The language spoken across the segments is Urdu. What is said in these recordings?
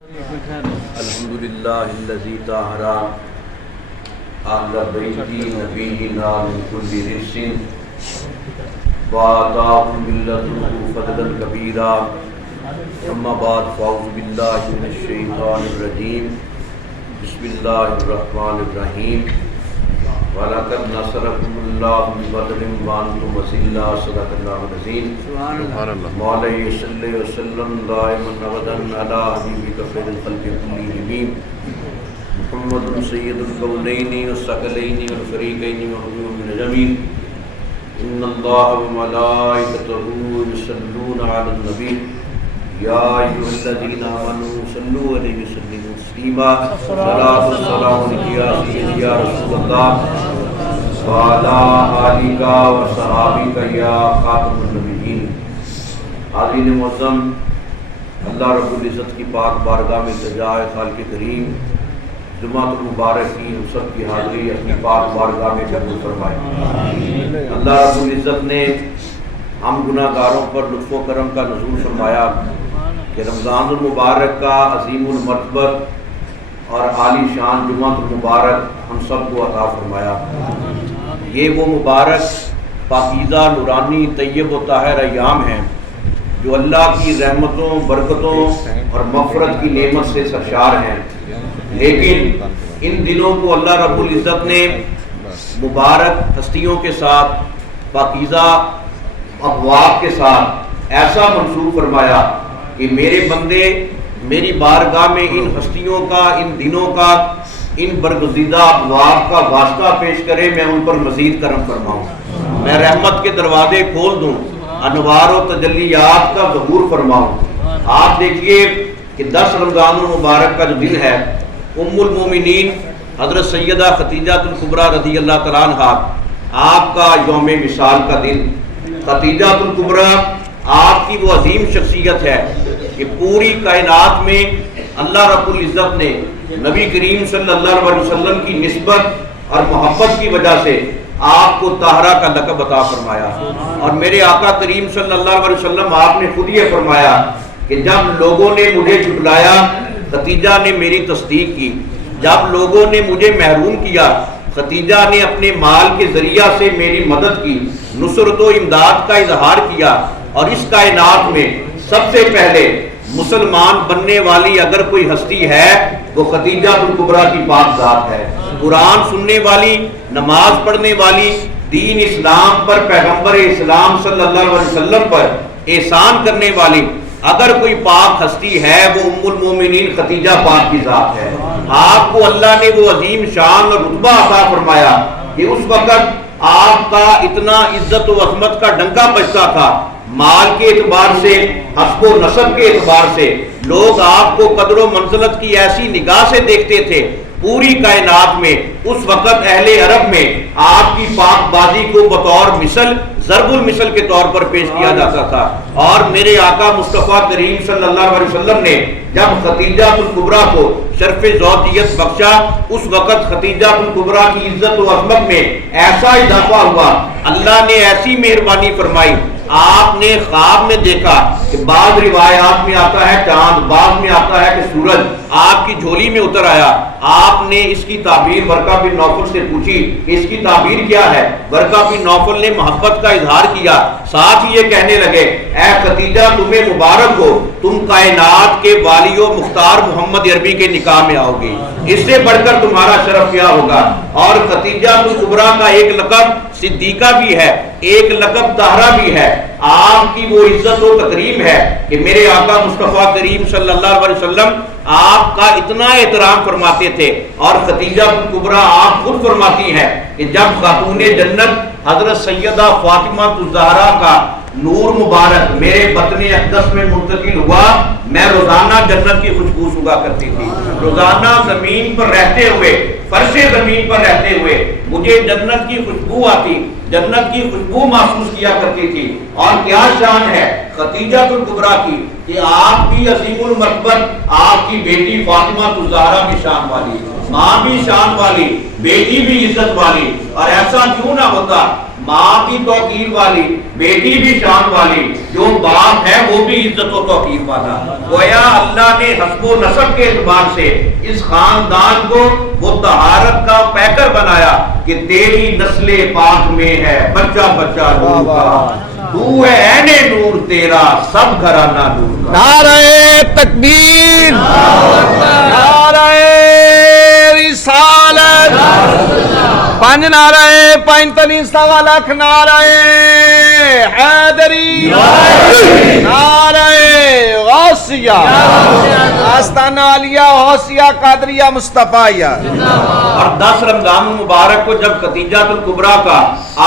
الحمدللہ الذی طہر اہل بیتی نبینا من کل رجس وآتاہم من لدنہ فضلا کبیرا اما بعد فاعوذ باللہ من الشیطان الرجیم بسم اللہ الرحمن الرحیم وَلَقَدْ نَصَرَكُمُ اللَّهُ بِبَدْرٍ وَأَنْتُمْ أَذِلَّةٌ صدق اللہ العظیم مولاي صلی وسلم دائما ابدا علی حبیبک خیر الخلق کلہم محمد سید الکونین والثقلین والفریقین والنجوم اجمعین ان اللہ وملائکتہ یصلون علی النبی یا ایھا الذین آمنوا صلوا علیہ وسلموا تسلیما صلاۃ والسلام علیک یا سیدی یا رسول اللہ وعلی آلک وصحابک یا خاتم النبیین۔ حاضرین معظم، اللہ رب العزت کی پاک بارگاہ میں التجا ہے خالق کریم جمعہ المبارک کی ہم سب کی حاضری اپنی پاک بارگاہ میں قبول فرمائے۔ اللہ رب العزت نے ہم گناہ گاروں پر لطف و کرم کا نزول فرمایا کہ رمضان المبارک کا عظیم المرتبت اور عالی شان جمعہ المبارک ہم سب کو عطا فرمایا۔ یہ وہ مبارک پاکیزہ نورانی طیب و طاہر ایام ہیں جو اللہ کی رحمتوں برکتوں اور مغفرت کی نعمت سے سرشار ہیں، لیکن ان دنوں کو اللہ رب العزت نے مبارک ہستیوں کے ساتھ پاکیزہ ابواب کے ساتھ ایسا منسوب فرمایا کہ میرے بندے میری بارگاہ میں ان ہستیوں کا، ان دنوں کا، ان برگزیدہ ابواب کا واسطہ پیش کرے، میں ان پر مزید کرم فرماؤں، میں رحمت کے دروازے کھول دوں، انوار و تجلیات کا ظہور فرماؤں۔ آپ دیکھیے کہ 10 رمضان المبارک کا جو دن ہے، ام المومنین حضرت سیدہ خدیجہ الکبریٰ رضی اللہ تعالیٰ عنہا آپ کا یوم وصال کا دن۔ خدیجہ الکبریٰ آپ کی وہ عظیم شخصیت ہے کہ پوری کائنات میں اللہ رب العزت نے نبی کریم صلی اللہ علیہ وسلم کی نسبت اور محبت کی وجہ سے آپ کو طاہرہ کا لقب عطا فرمایا، اور میرے آقا کریم صلی اللہ علیہ وسلم آپ نے خود یہ فرمایا کہ جب لوگوں نے مجھے جھٹلایا خدیجہ نے میری تصدیق کی، جب لوگوں نے مجھے محروم کیا خدیجہ نے اپنے مال کے ذریعہ سے میری مدد کی، نصرت و امداد کا اظہار کیا، اور اس کائنات میں سب سے پہلے مسلمان بننے والی اگر کوئی ہستی ہے وہ خدیجہ الکبریٰ کی پاک ذات ہے۔ قرآن سننے والی، نماز پڑھنے والی، دین اسلام پر، پیغمبر اسلام صلی اللہ علیہ وسلم پر احسان کرنے والی اگر کوئی پاک ہستی ہے وہ ام المومنین خدیجہ پاک کی ذات ہے۔ آپ کو اللہ نے وہ عظیم شان اور رتبہ عطا فرمایا کہ اس وقت آپ کا اتنا عزت و عظمت کا ڈنکا بجتا تھا، مال کے اعتبار سے، حسب و نسب کے اعتبار سے لوگ آپ کو قدر و منزلت کی ایسی نگاہ سے دیکھتے تھے، پوری کائنات میں اس وقت اہل عرب میں آپ کی پاک بازی کو بطور مثل، ضرب المثل کے طور پر پیش کیا جاتا تھا۔ اور میرے آقا مصطفیٰ کریم صلی اللہ علیہ وسلم نے جب خدیجہ الکبریٰ کو شرف زوجیت بخشا، اس وقت خدیجہ الکبریٰ کی عزت و عظمت میں ایسا اضافہ ہوا، اللہ نے ایسی مہربانی فرمائی، آپ نے خواب میں دیکھا کہ بعض روایات میں آتا ہے چاند، بعض میں آتا ہے کہ سورج آپ کی جھولی میں اتر آیا۔ آپ نے اس کی تعبیر ورقہ بن نوفل سے پوچھی کہ اس کی تعبیر کیا ہے؟ ورقہ بن نوفل نے محبت کا اظہار کیا، ساتھ ہی یہ کہنے لگے اے خدیجہ تمہیں مبارک ہو، تم کائنات کے والی و مختار محمد عربی کے نکاح میں آؤ گی، اس سے بڑھ کر تمہارا شرف کیا ہوگا۔ اور خدیجہ الکبریٰ کا ایک لقب صدیقہ بھی ہے، ایک لقب طاہرہ بھی ہے۔ آپ کی وہ عزت و تکریم ہے کہ میرے آقا مصطفیٰ کریم صلی اللہ علیہ وسلم آپ کا اتنا احترام فرماتے تھے، اور خدیجہ الکبریٰ آپ خود فرماتی ہیں کہ جب خاتون جنت حضرت سیدہ فاطمہ الزہرا کا نور مبارک میرے بطن اقدس میں منتقل ہوا، میں روزانہ جنت کی خوشبو سونگا کرتی تھی، روزانہ زمین پر رہتے ہوئے، فرش زمین پر رہتے ہوئے مجھے جنت کی خوشبو آتی، جنت کی خوشبو محسوس کیا کرتی تھی۔ اور کیا شان ہے خدیجہ الکبریٰ کی کہ آپ کی عظیم المرتبت آپ کی بیٹی فاطمہ الزہرا بھی شان والی، ماں بھی شان والی، بیٹی بھی عزت والی، اور ایسا کیوں نہ ہوتا ماں بھی توقیر والی، بیٹی بھی شان والی، جو باپ ہے وہ بھی عزت و توقیر والا. گویا اللہ نے حسب و نسب کے اعتبار سے اس خاندان کو وہ طہارت کا پیکر بنایا کہ تیری نسل پاک میں ہے بچہ بچہ نور کا، تو ہے عین نور تیرا سب گھرانہ نور کا. نعرہ تکبیر، نعرہ رسالت، پنج نعرہ پینتالیس سوا لاکھ نعرہ حیدری، نعرہ غوثیہ، آستانہ عالیہ غوثیہ قادریہ مصطفیہ. اور 10 رمضان المبارک کو جب خدیجہ الکبریٰ کا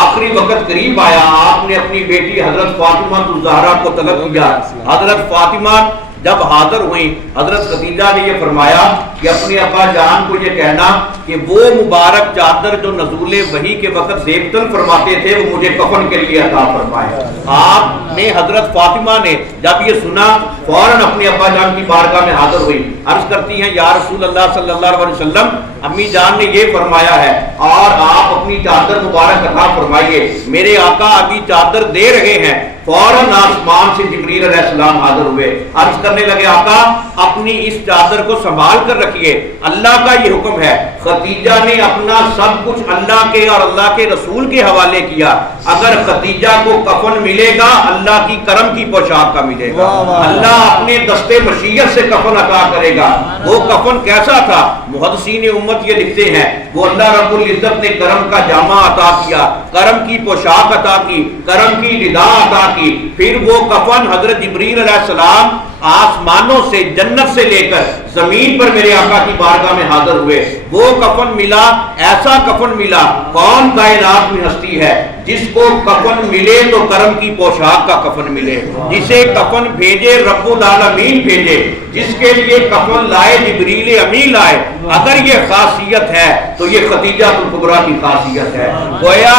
آخری وقت قریب آیا، آپ نے اپنی بیٹی حضرت فاطمہ الزہرا کو طلب کیا. حضرت فاطمہ جب حاضر ہوئی، حضرت خدیجہ نے یہ فرمایا کہ اپنے ابا جان کو یہ کہنا کہ وہ مبارک چادر جو نزول وحی کے وقت زیبتن فرماتے تھے وہ مجھے کفن کے لیے عطا فرمائے. آپ نے حضرت فاطمہ نے جب یہ سنا فوراً اپنے ابا جان کی بارگاہ میں حاضر ہوئی، عرض کرتی ہیں یا رسول اللہ صلی اللہ علیہ وسلم، امی جان نے یہ فرمایا ہے اور آپ اپنی چادر مبارک عطا فرمائیے. میرے آقا ابھی چادر دے رہے ہیں. فوراً آسمان سے جبریل علیہ السلام حاضر ہوئے، عرض کرنے لگے آقا اپنی اس چادر کو سنبھال کر رکھیے، اللہ کا یہ حکم ہے. خدیجہ نے اپنا سب کچھ اللہ کے اور اللہ کے رسول کے حوالے کیا. اگر خدیجہ کو کفن ملے گا اللہ کی کرم کی پوشاک کا ملے گا، اللہ اپنے دستے مشیت سے کفن عطا کرے گا. وہ کفن کیسا تھا؟ محدثین امت یہ لکھتے ہیں وہ اللہ رب العزت نے کرم کا جامہ عطا کیا، کرم کی پوشاک عطا کی، کرم کی رضا عطا کی. پھر وہ کفن حضرت جبریل علیہ السلام آسمانوں سے جنت سے لے کر زمین پر میرے آقا کی بارگاہ میں حاضر ہوئے. وہ کفن ملا، ایسا کفن ملا. کون کائنات میں ہستی ہے جس کو کفن ملے تو کرم کی پوشاک کا کفن ملے؟ جسے کفن بھیجے رب العالمین بھیجے، جس کے لیے کفن لائے جبریل امین لائے. اگر یہ خاصیت ہے تو یہ خدیجہ الکبریٰ کی خاصیت ہے. گویا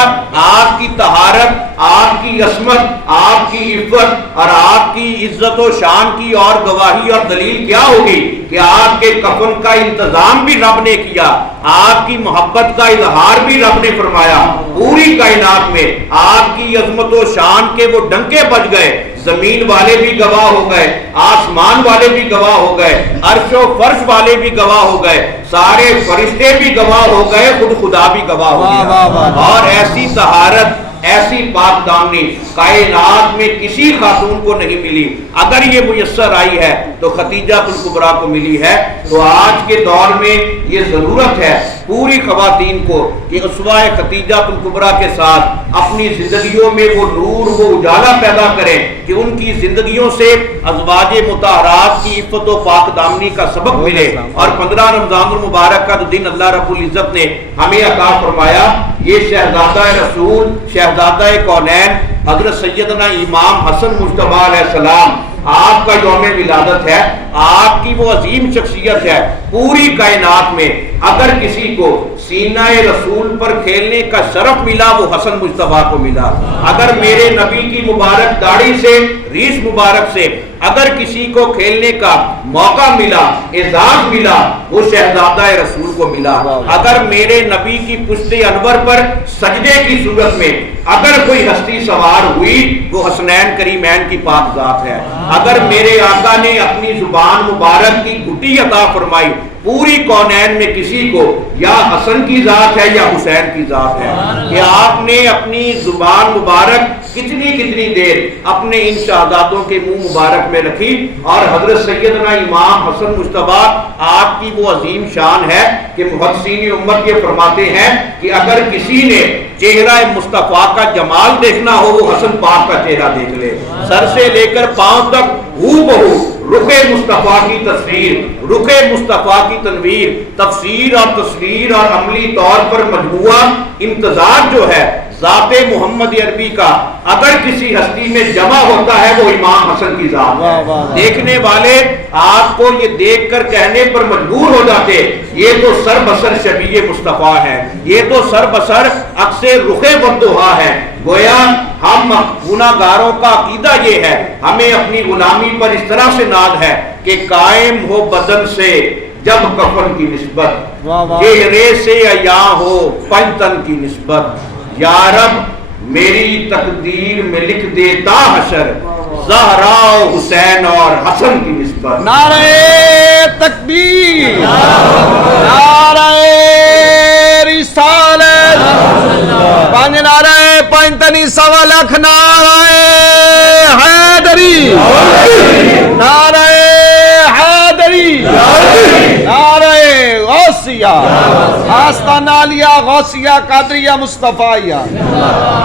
آپ کی طہارت، آپ کی عصمت، آپ کی عفت اور آپ کی عزت و شان کی اور گواہی اور دلیل کیا ہوگی کہ آپ کے کفن کا انتظام بھی رب نے کیا، آپ کی محبت کا اظہار بھی رب نے فرمایا. پوری کائنات میں آپ کی عظمت و شان کے وہ ڈنکے بج گئے. زمین والے بھی گواہ ہو گئے، آسمان والے بھی گواہ ہو گئے، عرش و فرش والے بھی گواہ ہو گئے، سارے فرشتے بھی گواہ ہو گئے، خود خدا بھی گواہ ہو گیا. اور ایسی طہارت، ایسی پاک دامنی کائنات میں کسی خاتون کو نہیں ملی. اگر یہ میسر آئی ہے تو خدیجہ الکبریٰ کو ملی ہے. تو آج کے دور میں یہ ضرورت ہے پوری خواتین کو کہ اسوہ خدیجہ الکبریٰ کے ساتھ اپنی زندگیوں میں وہ نور، وہ اجالا پیدا کریں کہ ان کی زندگیوں سے ازواج مطہرات کی عفت و پاک دامنی کا سبق ملے. اور 15 رمضان المبارک کا دن اللہ رب العزت نے ہمیں عطا فرمایا. یہ شہزادہ رسول، شہزادہ کونین حضرت سیدنا امام حسن مجتبیٰ علیہ السلام، آپ کا یوم ولادت ہے. آپ کی وہ عظیم شخصیت ہے. پوری کائنات میں اگر کسی کو سینہ رسول پر کھیلنے کا شرف ملا وہ حسن مجتبیٰ کو ملا. اگر میرے نبی کی مبارک داڑھی سے، ریش مبارک سے اگر کسی کو کھیلنے کا موقع ملا، اعزاز ملا، وہ شہزادہ رسول کو ملا. اگر میرے نبی کی پشت انور پر سجدے کی صورت میں اگر کوئی ہستی سوار ہوئی وہ حسنین کریمین کی پاک ذات ہے. اگر میرے آقا نے اپنی زبان مبارک کی گھٹی عطا فرمائی، پوری کونین میں کسی کو یا حسن کی ذات ہے یا حسین کی ذات ہے کہ آپ نے اپنی زبان مبارک کتنی دیر اپنے ان شہزادوں کے منہ مبارک میں رکھی. اور حضرت سیدنا امام حسن مجتبیٰ آپ کی وہ عظیم شان ہے کہ محدثین امت یہ فرماتے ہیں کہ اگر کسی نے چہرہ مصطفیٰ کا جمال دیکھنا ہو وہ حسن پاک کا چہرہ دیکھ لے. سر سے لے کر پاؤں تک ہو بہو رخ مصطفیٰ کی تصویر، رخ مصطفیٰ کی تنویر، تفسیر اور تصویر اور عملی طور پر مجموعہ امتزاج جو ہے ذات محمد عربی کا اگر کسی ہستی میں جمع ہوتا ہے وہ امام حسن کی ذات ہے. دیکھنے والے آپ کو یہ دیکھ کر کہنے پر مجبور ہو جاتے یہ تو سر بسر شبیہ مصطفیٰ ہے، یہ تو سر بسر عکس رخ والضحیٰ ہے. گویا ہم گناہگاروں کا عقیدہ یہ ہے، ہمیں اپنی غلامی پر اس طرح سے ناز ہے کہ قائم ہو بدن سے جب کفن کی نسبت، چہرے سے عیاں ہو پنجتن کی نسبت. یا رب میری تقدیر میں لکھ دیتا حشر زہرا حسین اور حسن کی نسبت. نعرہ تکبیر، نعرہ رسالت، پانچ نعرہ پینتالیس سوا لاکھ، نعرہ حیدری، نعرہ حیدری، نعرہ غوثیہ، آستانہ عالیہ غوثیہ قادریہ مصطفیہ.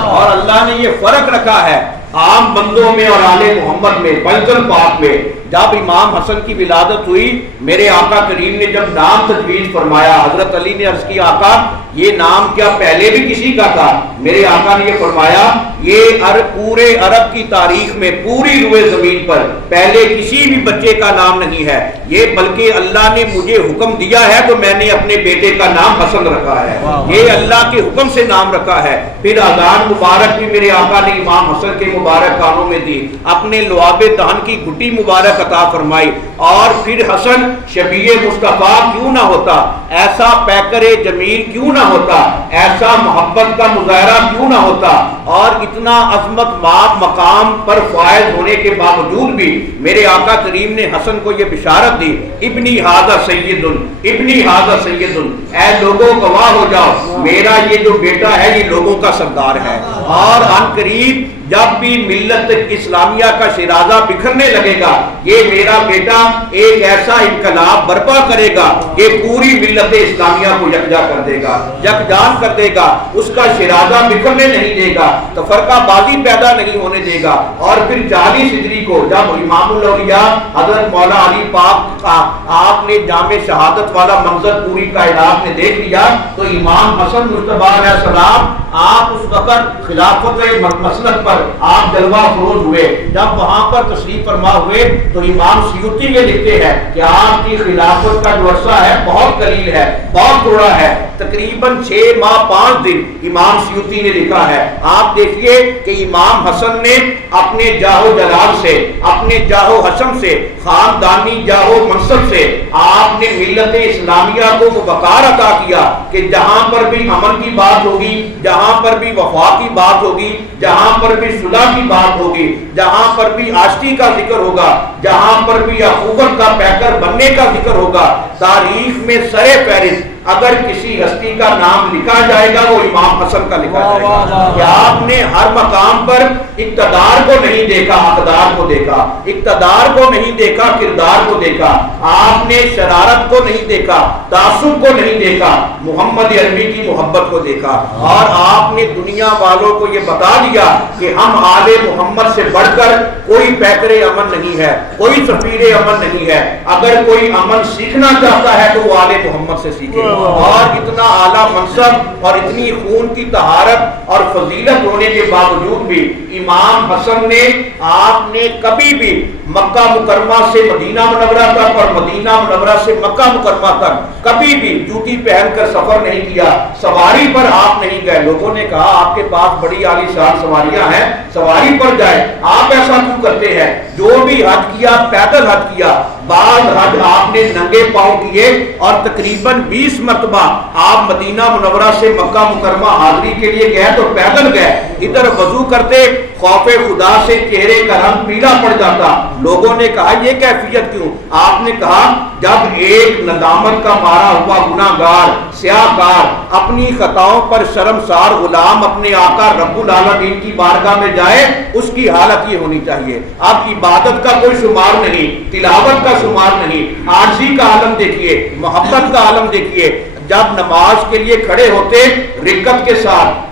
اور اللہ نے یہ فرق رکھا ہے عام بندوں میں اور آل محمد میں. بیت الپاک میں جب امام حسن کی ولادت ہوئی، میرے آقا کریم نے جب نام تجویز فرمایا، حضرت علی نے عرض کیا آقا یہ نام کیا پہلے بھی کسی کا تھا؟ میرے آقا نے یہ فرمایا یہ پورے عرب کی تاریخ میں پوری روئے زمین پر پہلے کسی بھی بچے کا نام نہیں ہے یہ، بلکہ اللہ نے مجھے حکم دیا ہے تو میں نے اپنے بیٹے کا نام حسن رکھا ہے. یہ اللہ کے حکم سے نام رکھا ہے. پھر اذان مبارک بھی میرے آقا نے امام حسن کے مبارک کانوں میں دی، اپنے لعاب دہن کی گھٹی مبارک عطا فرمائی. اور پھر حسن شبیہ مصطفیٰ کیوں نہ ہوتا، ایسا پیکر جمیل کیوں نہ ہوتا، ایسا محبت کا مظاہرہ کیوں نہ ہوتا. اور اتنا عظمت مقام پر فائز ہونے کے باوجود بھی میرے آقا کریم نے حسن کو یہ بشارت دی، ابنی ھذا سید، ابنی ھذا سید، اے لوگوں گواہ ہو جاؤ میرا یہ جو بیٹا ہے یہ لوگوں کا سردار ہے. اور ان قریب جب بھی ملت اسلامیہ کا شیرازہ بکھرنے لگے گا یہ میرا بیٹا ایک ایسا انقلاب برپا کرے گا کہ پوری ملت اسلامیہ کو یکجا کر دے گا، یکجان کر دے گا، اس کا شیرازہ بکھرنے نہیں دے گا، تفرقہ بازی پیدا نہیں ہونے دے گا. اور پھر 40 ہجری کو جب امام الاولیاء حضرت مولا علی پاک کا آپ نے جامع شہادت والا منظر پوری کائنات میں دیکھ لیا تو امام حسن مجتبی علیہ السلام آپ اس وقت خلافت مسلک پر آپ جلوہ فروز ہوئے. جب وہاں پر تشریف فرما ہوئے تو امام سیوطی یہ لکھتے ہیں کہ آپ کی خلافت کا جو عرصہ ہے بہت قلیل ہے، بہت تھوڑا ہے، تقریباً 6 ماہ 5 دن امام سیوطی نے لکھا ہے. آپ دیکھیے کہ امام حسن نے اپنے جاہو جلال سے، اپنے جاہو حشم سے، خاندانی جاہو منصب سے آپ نے ملت اسلامیہ کو وہ وقار عطا کیا کہ جہاں پر بھی امن کی بات ہوگی، جہاں پر بھی وفا کی بات ہوگی، جہاں پر بھی صلح کی بات ہوگی، جہاں پر بھی آشتی کا ذکر ہوگا، جہاں پر بھی اخوت کا پیکر بننے کا ذکر ہوگا، تاریخ میں سرِ فہرست اگر کسی ہستی کا نام لکھا جائے گا وہ امام حسن کا لکھا جائے گا. کہ آپ نے ہر مقام پر اقتدار کو نہیں دیکھا، اقدار کو دیکھا، اقتدار کو نہیں دیکھا، کردار کو دیکھا. آپ نے شرارت کو نہیں دیکھا، تعصب کو نہیں دیکھا، محمد عربی کی محبت کو دیکھا. اور آپ نے دنیا والوں کو یہ بتا دیا کہ ہم آل محمد سے بڑھ کر کوئی پیکر امن نہیں ہے، کوئی سفیر امن نہیں ہے. اگر کوئی امن سیکھنا چاہتا ہے تو وہ آل محمد سے سیکھے. اور اتنا اعلیٰ منصب اور اتنی خون کی طہارت اور فضیلت ہونے کے باوجود بھی امام حسن نے آپ نے کبھی بھی مکہ مکرمہ سے مدینہ منورہ تک اور مدینہ منورہ سے مکہ مکرمہ تک کبھی بھی جوتی پہن کر سفر نہیں کیا، سواری پر آپ نہیں گئے. لوگوں نے کہا آپ کے پاس بڑی عالی شان سواریاں ہیں، سواری پر جائے، آپ ایسا کیوں کرتے ہیں؟ جو بھی حج کیا پیدل حج کیا. بعض حج آپ نے ننگے پاؤں کیے اور تقریباً 20 مرتبہ آپ مدینہ منورہ سے مکہ مکرمہ حاضری کے لیے گئے تو پیدل گئے. ادھر وضو کرتے خوف خدا سے چہرے کا رنگ پیلا پڑ جاتا. لوگوں نے کہا یہ کیفیت کیوں؟ آپ نے کہا جب ایک ندامت کا مارا ہوا گناہگار سیاہ کار اپنی خطاؤں پر شرمسار غلام اپنے آقا رب العالمین کی بارگاہ میں جائے اس کی حالت یہ ہونی چاہیے. آپ عبادت کا کوئی شمار نہیں، تلاوت کا شمار نہیں، عاجزی کا عالم دیکھیے، محبت کا عالم دیکھیے. جب نماز کے لیے کھڑے ہوتے رکعت کے ساتھ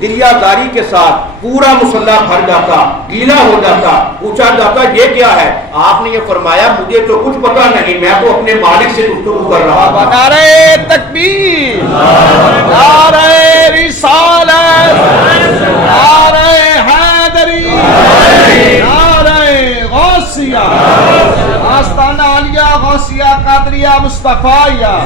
دلیہ داری کے ساتھ پورا مصلی بھر جاتا، گیلا ہو جاتا، پوچھا جاتا یہ کیا ہے؟ آپ نے یہ فرمایا مجھے تو کچھ پتا نہیں، میں تو اپنے مالک سے گفتگو کر رہا تھا. نعرہ تکبیر، نعرہ رسالت، نعرہ حیدری، نعرہ غوثیہ، آستانہ عالیہ غوثیہ قادریہ مصطفیہ.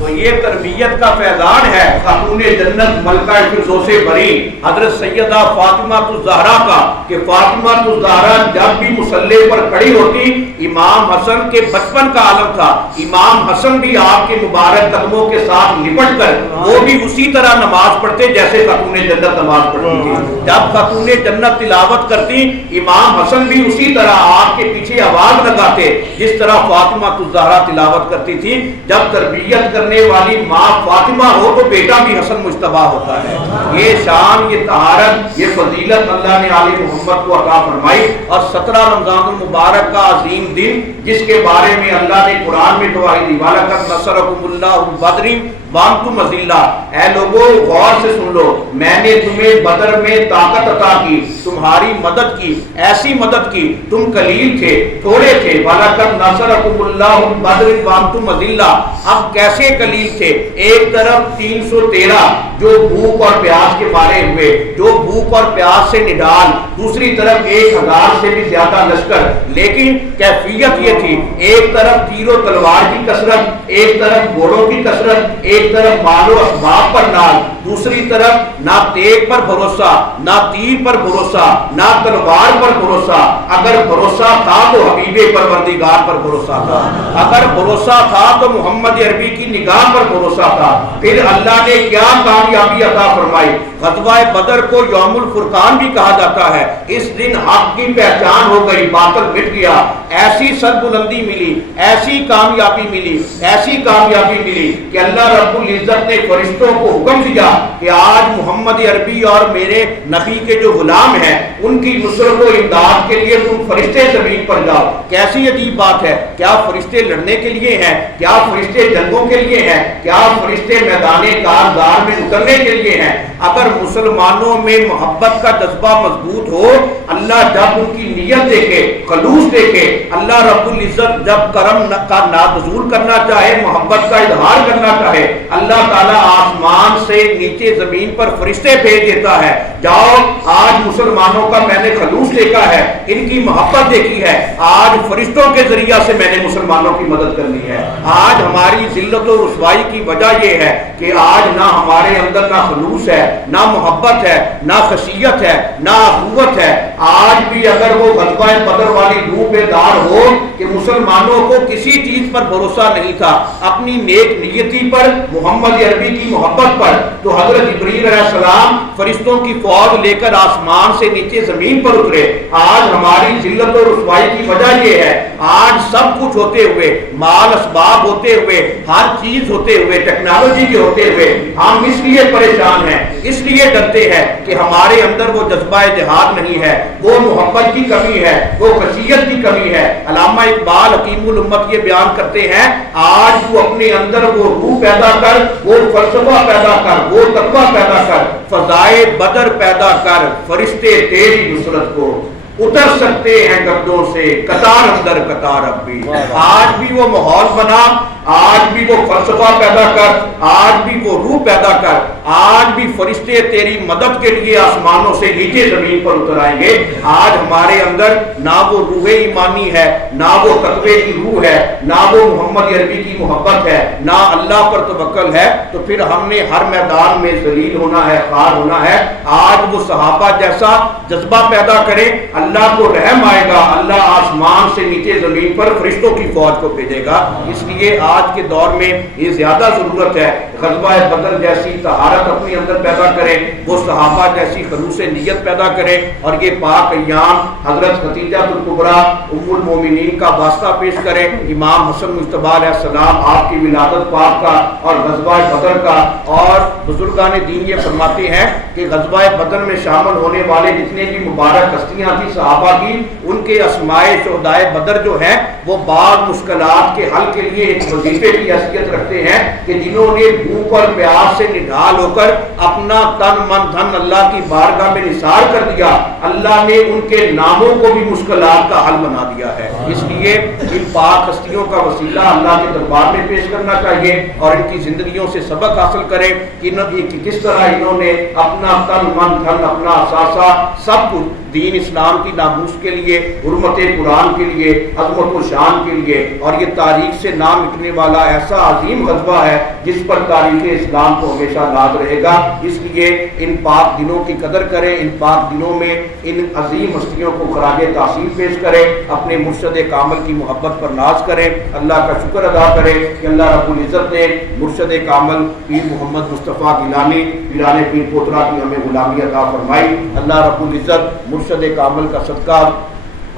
تو یہ تربیت کا فیضان ہے خاتون جنت ملکہ فردوس بری حضرت سیدہ فاطمہ الزہرا کا، کہ فاطمہ الزہرا جب بھی مصلی پر کھڑی ہوتی، امام حسن کے بچپن کا عالم تھا، امام حسن بھی آپ کے مبارک قدموں کے ساتھ لپٹ کر وہ بھی اسی طرح نماز پڑھتے جیسے خاتون جنت نماز پڑھتی تھی۔ جب خاتون جنت تلاوت کرتی، امام حسن بھی اسی طرح آپ کے پیچھے آواز لگاتے جس طرح فاطمہ الزہرا تلاوت کرتی تھی۔ جب تربیت کرنے والی ماں فاطمہ ہو تو بیٹا بھی حسن مجتبیٰ ہوتا ہے۔ یہ شان، یہ طہارت، یہ فضیلت اللہ نے آل محمد کو عطا فرمائی۔ اور 17 رمضان المبارک کا عظیم دن جس کے بارے میں اللہ نے قرآن میں گواہی دی، وَلَقَدْ نَصَرَكُمُ اللَّهُ بِبَدْرٍ وَأَنْتُمْ أَذِلَّةٌ، اے لوگوں غور سے سن لو، میں نے تمہیں بدر میں طاقت عطا کی، تمہاری مدد کی، ایسی مدد کی، تم قلیل تھے، تھوڑے تھے۔ وَلَقَدْ نَصَرَكُمُ اللَّهُ بِبَدْرٍ وَأَنْتُمْ أَذِلَّةٌ، اب کیسے قلیل تھے؟ ایک طرف 313 جو بھوک اور پیاس کے مارے ہوئے، جو بھوک اور پیاس سے نڈال، دوسری طرف 1000 سے بھی زیادہ لشکر، لیکن کیفیت یہ تھی، ایک طرف تیر و تلوار کی کثرت، ایک طرف گھوڑوں کی کثرت، ایک طرف مال و اسباب پر ناز، دوسری طرف نہ تیغ پر بھروسہ، نہ تیر پر بھروسہ، نہ تلوار پر بھروسہ۔ اگر بھروسہ تھا تو حبیب پروردگار پر بھروسہ تھا، اگر بھروسہ تھا تو محمد عربی کی نگاہ پر بھروسہ تھا۔ پھر اللہ نے کیا کامیابی عطا فرمائی؟ غزوہ بدر کو یوم الفرقان بھی کہا جاتا ہے۔ اس دن حق کی پہچان ہو گئی، باطل مٹ گیا، ایسی سربلندی ملی، ایسی کامیابی ملی، ایسی کامیابی ملی کہ اللہ رب العزت نے فرشتوں کو حکم دیا کہ آج محمد عربی اور میرے نبی کے جو غلام ہیں ان کی نصرت و امداد کے لیے تم فرشتے زمین پر جاؤ۔ کیسی عجیب بات ہے، کیا فرشتے لڑنے کے لیے ہیں؟ کیا فرشتے جنگوں کے لیے ہیں؟ کیا فرشتے میدان کارزار میں اترنے کے لیے ہیں؟ اگر مسلمانوں میں محبت کا جذبہ مضبوط ہو، اللہ جب ان کی نیت دیکھے، خلوص دیکھے، اللہ رب العزت جب کرم کا نازل کرنا چاہے، محبت کا اظہار کرنا چاہے، اللہ تعالیٰ آسمان سے نیچے زمین پر فرشتے بھیج دیتا ہے، جاؤ آج مسلمانوں کا میں نے خلوص دیکھا ہے، ان کی محبت دیکھی ہے، آج فرشتوں کے ذریعہ سے میں نے مسلمانوں کی مدد کرنی ہے۔ آج ہماری ذلت و رسوائی کی وجہ یہ ہے کہ آج نہ ہمارے اندر نہ خلوص ہے، نہ محبت ہے، نہ خشیت ہے، نہ اخوت ہے۔ آج بھی اگر وہ غزوہ بدر والی روح بیدار ہو کہ مسلمانوں کو کسی چیز پر بھروسہ نہیں تھا، اپنی نیک نیتی پر، محمد عربی کی محبت پر، تو حضرت جبریل علیہ السلام فرشتوں کی فوج لے کر آسمان سے نیچے زمین پر اترے۔ آج ہماری ذلت و رسوائی کی وجہ یہ ہے، آج سب کچھ ہوتے ہوئے، مال اسباب ہوتے ہوئے، ہر چیز ہوتے ہوئے، ٹیکنالوجی کے ہوتے ہوئے، ہم اس لیے پریشان ہیں، اس لیے ڈرتے ہیں کہ ہمارے اندر وہ جذبہ جہاد نہیں ہے، وہ محبت کی کمی ہے، وہ خشیت کی کمی ہے۔ علامہ اقبال حکیم الامت یہ بیان کرتے ہیں، آج تو اپنے اندر وہ روح پیدا کر، وہ فلسفہ پیدا کر، وہ تقویٰ پیدا کر، فضائے بدر پیدا کر، فرشتے تیری نصرت کو اتر سکتے ہیں گردوں سے، قطار اندر قطار اب بھی۔ آج بھی وہ ماحول بنا، آج بھی وہ فلسفہ پیدا کر، آج بھی وہ روح پیدا کر، آج بھی فرشتے تیری مدد کے لیے آسمانوں سے نیچے زمین پر اتر آئیں گے۔ آج ہمارے اندر نہ وہ روح ایمانی ہے، نہ وہ تقوی کی روح ہے، نہ وہ محمد عربی کی محبت ہے، نہ اللہ پر توکل ہے، تو پھر ہم نے ہر میدان میں ذلیل ہونا ہے، خوار ہونا ہے۔ آج وہ صحابہ جیسا جذبہ پیدا کرے، اللہ کو رحم آئے گا، اللہ آسمان سے نیچے زمین پر فرشتوں کی فوج کو بھیجے گا۔ اس لیے آج کے دور میں یہ زیادہ ضرورت ہے غزوہ بدر جیسی طہارت اپنے اندر پیدا کریں، وہ صحابہ جیسی خلوص نیت پیدا کریں، اور یہ پاک ایام حضرت خدیجہ الکبریٰ ام المومنین کا واسطہ پیش کریں، امام حسن مجتبیٰ علیہ السلام آپ کی ولادت پاک کا اور غزوہ بدر کا۔ اور بزرگان دین یہ فرماتے ہیں کہ غزوہ بدر میں شامل ہونے والے جتنے بھی مبارک ہستیاں تھیں صحابہ کی، ان کے اسماء شہدائے بدر جو ہیں وہ بعض مشکلات کے حل کے لیے ایک وظیفے کی حیثیت رکھتے ہیں کہ جنہوں نے بھوک اور پیاس سے نڈھال ہو کر اپنا تن من دھن اللہ کی بارگاہ میں نثار کر دیا، اللہ نے ان کے ناموں کو بھی مشکلات کا حل بنا دیا ہے۔ اس لیے ان پاک ہستیوں کا وسیلہ اللہ کے دربار میں پیش کرنا چاہیے اور ان کی زندگیوں سے سبق حاصل کریں کہ کس طرح انہوں نے اپنا تن من دھن، اپنا اثاثہ سب کچھ دین اسلام کی ناموس کے لیے، حرمت قرآن کے لیے، عظمت و شان کے لیے، اور یہ تاریخ سے نام مٹنے والا ایسا عظیم غزوہ ہے جس پر تاریخ اسلام کو ہمیشہ یاد رہے گا۔ اس لیے ان پاک دنوں کی قدر کریں، ان پاک دنوں میں ان عظیم ہستیوں کو خراج تحسین پیش کریں، اپنے مرشد کامل کی محبت پر ناز کریں، اللہ کا شکر ادا کریں کہ اللہ رب العزت نے مرشد کامل پیر محمد مصطفیٰ گیلانی پیران پیر پوترا کی ہمیں غلامی عطا فرمائی۔ اللہ رب العزت مرشد کامل کا صدقہ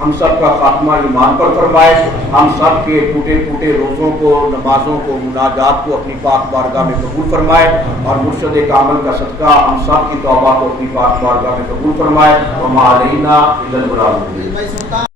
ہم سب کا خاتمہ ایمان پر فرمائے، ہم سب کے ٹوٹے پھوٹے روزوں کو، نمازوں کو، مناجات کو اپنی پاک بارگاہ میں قبول فرمائے، اور مرشد کامل کا صدقہ ہم سب کی توبہ کو اپنی پاک بارگاہ میں قبول فرمائے۔ وما علینا الا البلاغ۔